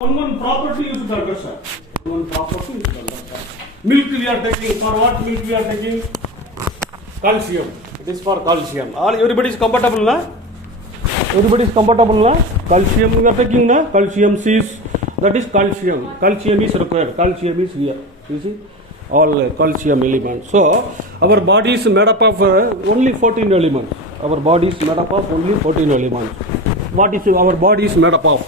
One property you should understand. One property you should understand. Milk we are taking. For what milk we are taking? Calcium. It is for calcium. All everybody is comfortable, na? Everybody is comfortable, na? Calcium we are taking, na? Calcium sees. That is calcium. Calcium is required. Calcium is here. You see, all calcium elements. So our body is made up of only 14 elements. Our body is made up of only 14 elements. What is our body is made up of?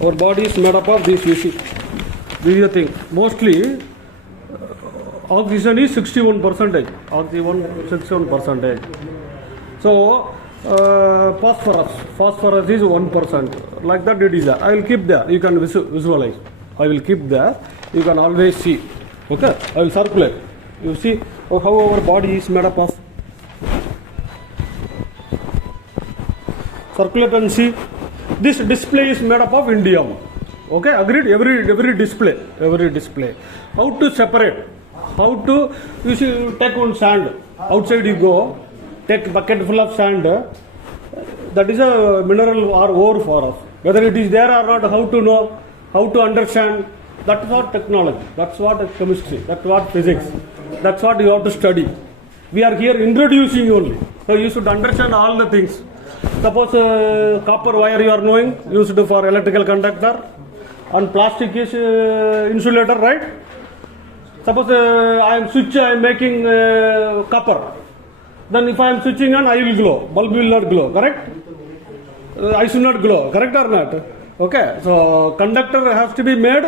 Our body is made up of this. You see, this is the thing. Mostly oxygen is 61%. Oxygen 61%. So phosphorus is 1%. Like that it is there. I will keep there. You can visualize. I will keep there. You can always see. Okay. I will circulate. You see how our body is made up of. Circulate and see. This display is made up of indium. Okay, agreed? Every display. How to separate? How to, you see, take one sand. Outside you go, take a bucket full of sand. That is a mineral or ore for us. Whether it is there or not, how to know, how to understand. That's what technology. That's what chemistry. That's what physics. That's what you have to study. We are here introducing only. So you should understand all the things. Suppose copper wire you are knowing, used for electrical conductor, and plastic is insulator, right? Suppose I am making copper. Then if I am switching on, I will glow. Bulb will not glow, correct? I should not glow, correct or not? Okay, so conductor has to be made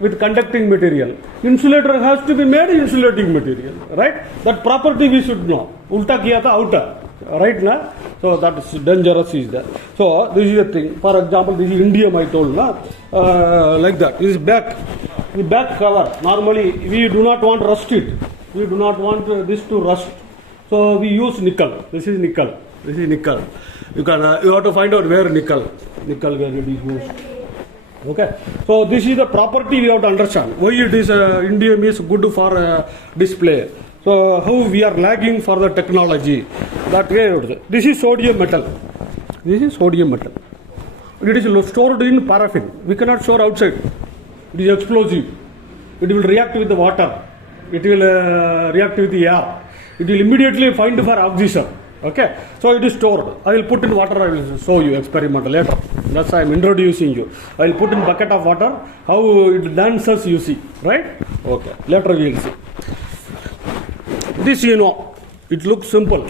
with conducting material. Insulator has to be made insulating material, right? That property we should know. Ulta kiya tha outer. Right now, so that is dangerous is there. So this is the thing. For example, this is indium I told na, like that. This is back, the back cover. Normally we do not want rust it. We do not want this to rust. So we use nickel. This is nickel. You can you have to find out where nickel where it is used. Okay. So this is the property we have to understand. Why it is indium is good for display. So how we are lagging for the technology. That way, this is sodium metal. It is stored in paraffin. We cannot store outside. It is explosive. It will react with the water. It will react with the air. It will immediately find for oxygen. Okay. So it is stored. I will put in water. I will show you experiment later. That's why I am introducing you. I will put in bucket of water. How it dances, you see. Right? Okay. Later we will see. This you know, it looks simple.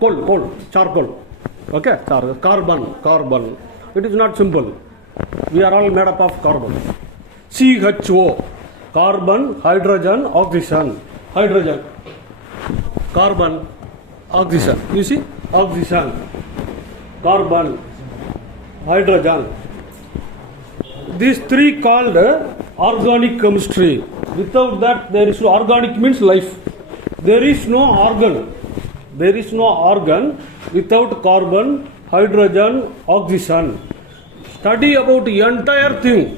Coal, charcoal. Okay, carbon. It is not simple. We are all made up of carbon. CHO, carbon, hydrogen, oxygen. Hydrogen, carbon, oxygen. You see, oxygen, carbon, hydrogen. These three called organic chemistry. Without that, there is no organic means life. There is no organ without carbon, hydrogen, oxygen. Study about the entire thing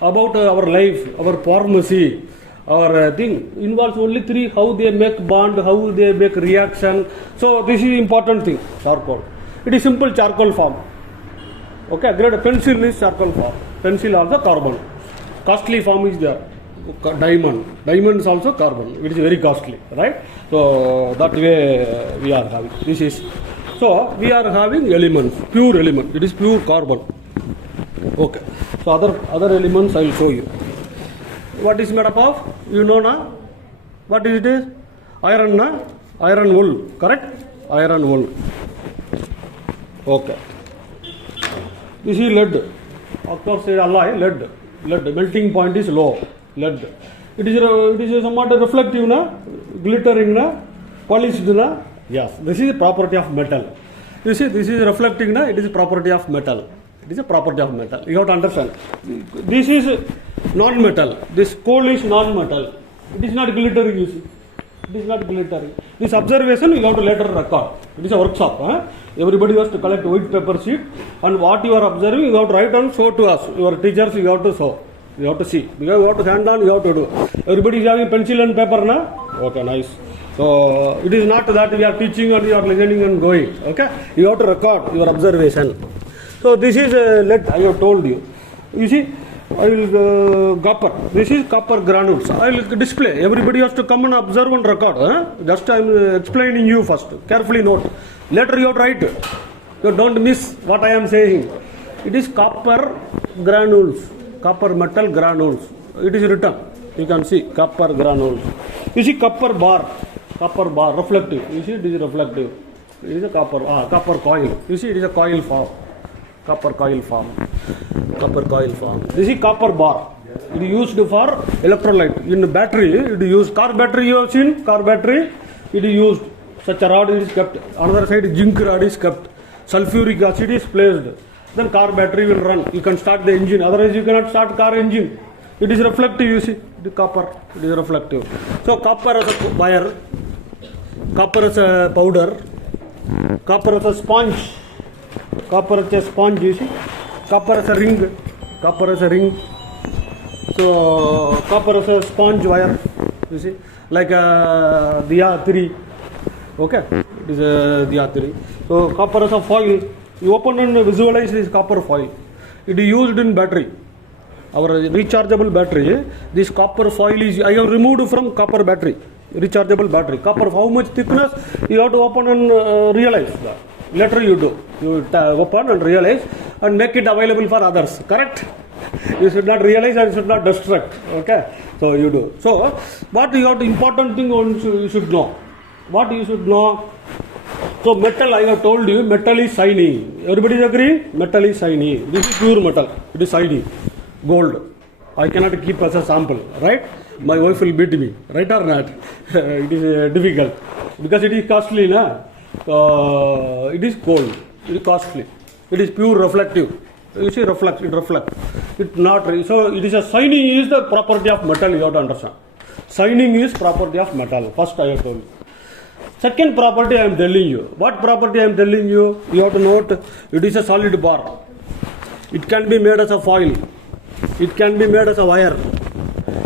about our life, our pharmacy, our thing involves only three: how they make bond, how they make reaction. So this is important thing. Charcoal. It is simple charcoal form. Okay, great. Pencil is charcoal form. Pencil also carbon. Costly form is there. Diamond is also carbon. It is very costly, right? So that way we are having. This is so we are having elements, pure element. It is pure carbon. Okay. So other elements I will show you. What is made up of? You know na? What is it? Iron na? Iron wool. Correct? Iron wool. Okay. This is lead. Of course, alloy lead. Melting point is low. Lead. It is somewhat reflective na, glittering na, polished na. Yes, this is a property of metal. You see, this is reflecting na. It is a property of metal. It is a property of metal. You have to understand. This is non-metal. This coal is non-metal. It is not glittering. You see, it is not glittering. This observation you have to later record. It is a workshop. Everybody has to collect white paper sheet, and what you are observing you have to write and show to us. Your teachers you have to show. You have to see. Because you have to hand on, you have to do. Everybody is having pencil and paper, na? Okay, nice. So, it is not that we are teaching or we are listening and going. Okay? You have to record your observation. So, this is lead, I have told you. You see, I will copper. This is copper granules. I will display. Everybody has to come and observe and record. Just I am explaining you first. Carefully note. Later you have to write. You don't miss what I am saying. It is copper granules, copper metal granules. It is written. You can see copper granules. You see copper bar, reflective. You see it is reflective. It is a copper coil. You see it is a coil form. Copper coil form. This is copper bar. It is used for electrolyte. In battery, it is used. Car battery you have seen? Car battery, it is used. Such a rod is kept. Another side, zinc rod is kept. Sulfuric acid is placed. Then car battery will run. You can start the engine. Otherwise, you cannot start car engine. It is reflective. You see, the copper. It is reflective. So copper as a wire, copper as a powder, copper as a sponge. Copper as a sponge, you see. Copper as a ring. So copper as a sponge wire, you see, like a Diya 3. Okay, it is a Diya 3. So copper as a foil. You open and visualize this copper foil. It is used in battery. Our rechargeable battery. This copper foil is I have removed from copper battery. Rechargeable battery. Copper, how much thickness? You have to open and realize that. Later you do. You open and realize and make it available for others. Correct? You should not realize and should not destruct. Okay? So you do. So what you have the important thing you should know. What you should know. So metal, I have told you, metal is shiny. Everybody agree? Metal is shiny. This is pure metal. It is shiny. Gold. I cannot keep as a sample. Right? My wife will beat me. Right or not? It is difficult. Because it is costly, na? It is gold. It is costly. It is pure reflective. You see, it reflects. It not so. It is a shining is the property of metal. You have to understand. Shining is property of metal. First, I have told you. Second property I am telling you. What property I am telling you? You have to note. It is a solid bar. It can be made as a foil. It can be made as a wire.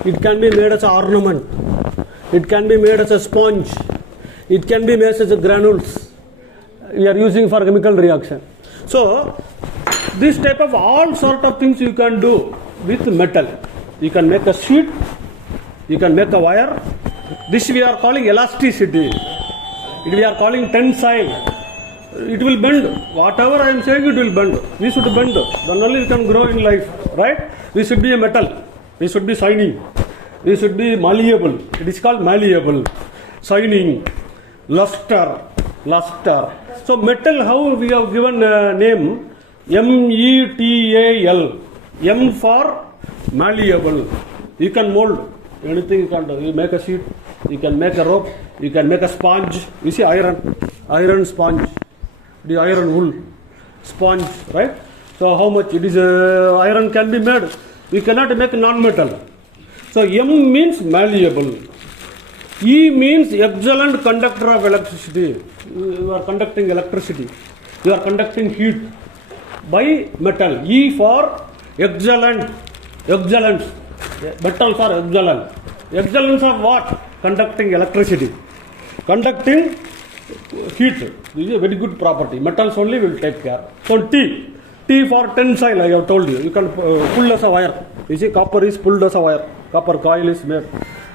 It can be made as an ornament. It can be made as a sponge. It can be made as a granules. We are using for chemical reaction. So, this type of all sort of things you can do with metal. You can make a sheet. You can make a wire. This we are calling elasticity. We are calling tensile. It will bend. Whatever I am saying, it will bend. We should bend. Then only we can grow in life. Right? We should be a metal. We should be shiny. We should be malleable. It is called malleable. Shining. Luster. So metal, how we have given name? METAL. M for malleable. You can mold. Anything you can do. You make a sheet. You can make a rope. You can make a sponge. You see iron sponge. The iron wool sponge, right? So how much it is iron can be made. We cannot make non-metal. So M means malleable. E means excellent conductor of electricity. You are conducting electricity. You are conducting heat by metal. E for excellent. Excellence. Metals are excellent. Excellence of what? Conducting electricity. Conducting heat. This is a very good property. Metals only will take care. So T. T for tensile, I have told you. You can pull as a wire. You see, copper is pulled as a wire. Copper coil is made.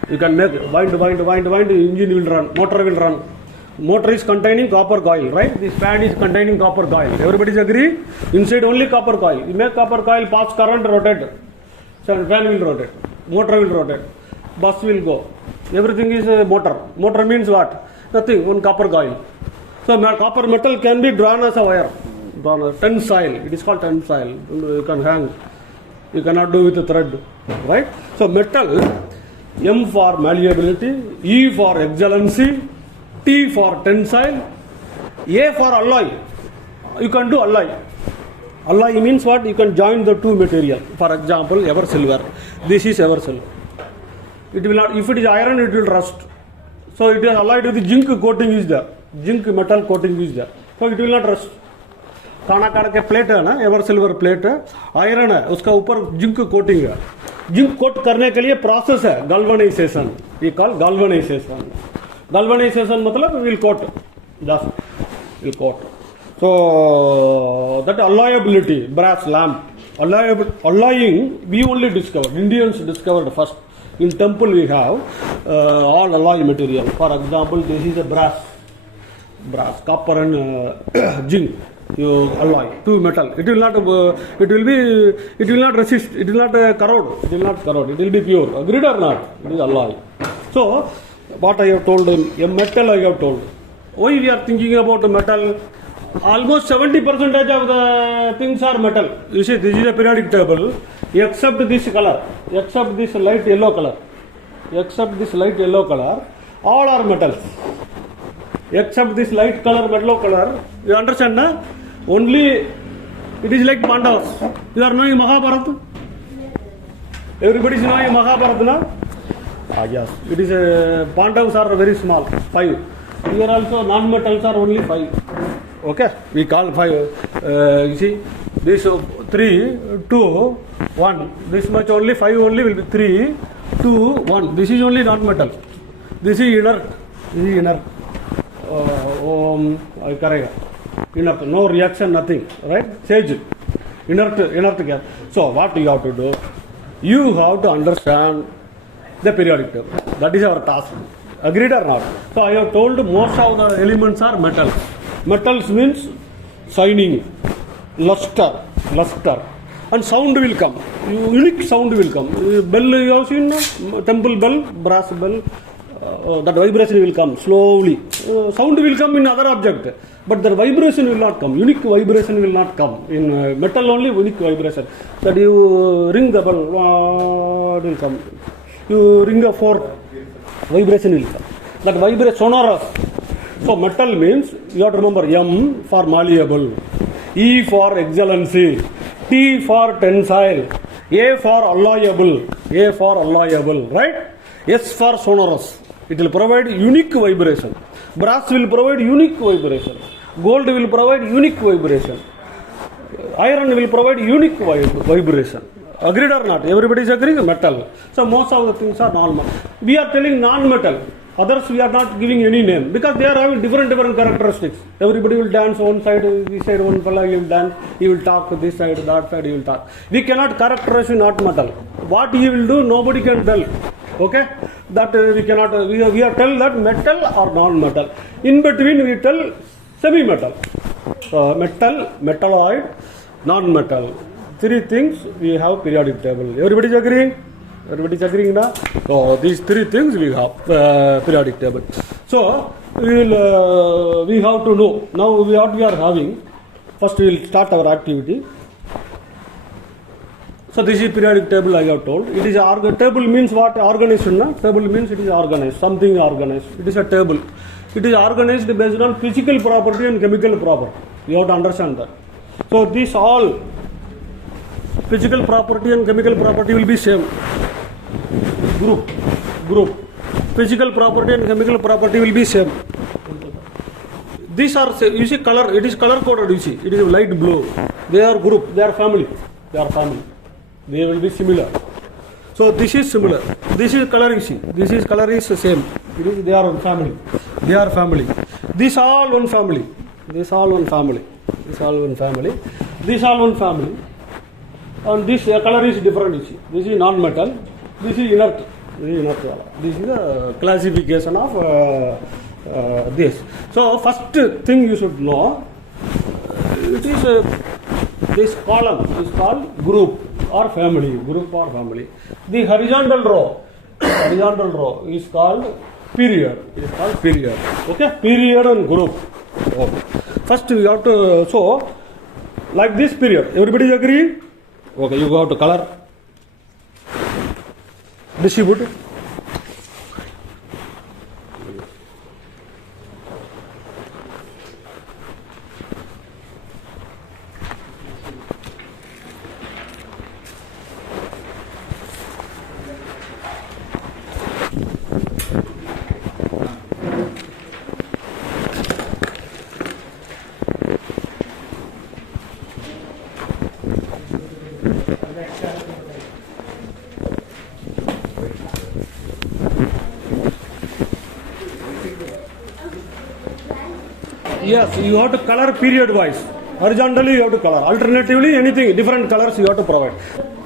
You can make wind, engine will run, motor will run. Motor is containing copper coil, right? This fan is containing copper coil. Everybody agree? Inside only copper coil. You make copper coil, pass current, rotate. So fan will rotate. Motor will rotate. Bus will go. Everything is a motor. Motor means what? Nothing, one copper coil. So copper metal can be drawn as a wire. Tensile. It is called tensile. You can hang. You cannot do with a thread. Right? So metal, M for malleability, E for excellency, T for tensile, A for alloy. You can do alloy. Alloy means what? You can join the two material. For example, ever silver. This is ever silver. It will not. If it is iron, it will rust. So it is alloyed with the zinc coating is there. Zinc metal coating is there. So it will not rust. खाना काट के plate है ना, ever silver plate है, iron है, उसका ऊपर zinc coating है. जिंक कोट करने के लिए प्रोसेस है गैल्वेनाइजेशन. ये कॉल गैल्वेनाइजेशन. गैल्वेनाइजेशन मतलब will coat, just will coat. So that alloyability, brass lamp, Alloying, we only discovered, Indians discovered first. In temple we have all alloy material. For example, this is a brass, copper and zinc. You alloy two metal. It will not resist. It will not corrode. It will not corrode. It will be pure. Agreed or not? It is alloy. So what I have told him, a metal I have told. Why we are thinking about a metal? Almost 70% of the things are metal. You see, this is a periodic table, except this color, except this light yellow color, all are metals. Except this light color, yellow color, you understand, na? Only it is like Pandavas. You are knowing Mahabharata? Everybody is knowing Mahabharata, na? Yes. It is Pandavas are very small, 5. Here also non-metals are only 5. Okay, we call 5. You see, this 3, 2, 1. This much only 5 only will be 3, 2, 1. This is only non-metal. This is inert. Inert. Inert. No reaction, nothing. Right? Sage. Inert gas. So what you have to do? You have to understand the periodic table. That is our task. Agreed or not? So I have told most of the elements are metals. Metals means shining, luster, and sound will come. Unique sound will come. Bell you have seen, temple bell, brass bell. That vibration will come slowly. Sound will come in other object, but the vibration will not come. Unique vibration will not come. In metal only unique vibration. That you ring the bell, it will come. You ring a fork, vibration will come. That vibration sonorous. So metal means, you have to remember, M for malleable, E for excellency, T for tensile, A for alloyable, right? S for sonorous. It will provide unique vibration. Brass will provide unique vibration. Gold will provide unique vibration. Iron will provide unique vibration. Agreed or not? Everybody is agreeing? Metal. So most of the things are normal. We are telling non-metal. Others we are not giving any name because they are having different characteristics. Everybody will dance one side, this side one fellow will dance, he will talk this side, that side he will talk. We cannot characterize not metal. What he will do, nobody can tell. Okay? That we cannot, we are tell that metal or non-metal. In between we tell semi-metal. Metal, metalloid, non-metal. 3 things we have periodic table. Everybody is agreeing? Everybody is agreeing now? So these 3 things we have periodic table. So we have to know now what we are having. First we will start our activity. So this is periodic table I have told. It is table means what? Organized. Na? Table means it is organized. Something organized. It is a table. It is organized based on physical property and chemical property. You have to understand that. So these all physical property and chemical property will be same. Group. Physical property and chemical property will be same. These are, you see color, it is color coded, you see. It is light blue. They are group, they are family. They will be similar. So this is similar. This is color, you see. This is color is the same. They are one family. These all one family. And this color is different, you see. This is non-metal. This is inert. This is the classification of this. So first thing you should know, it is this column is called group or family. The horizontal row is called period. Okay, period and group. Okay. First you have to, so like this period. Everybody agree? Okay, you go out to color. Distribute. Yes, you have to color period wise. Horizontally you have to color. Alternatively, anything different colors you have to provide.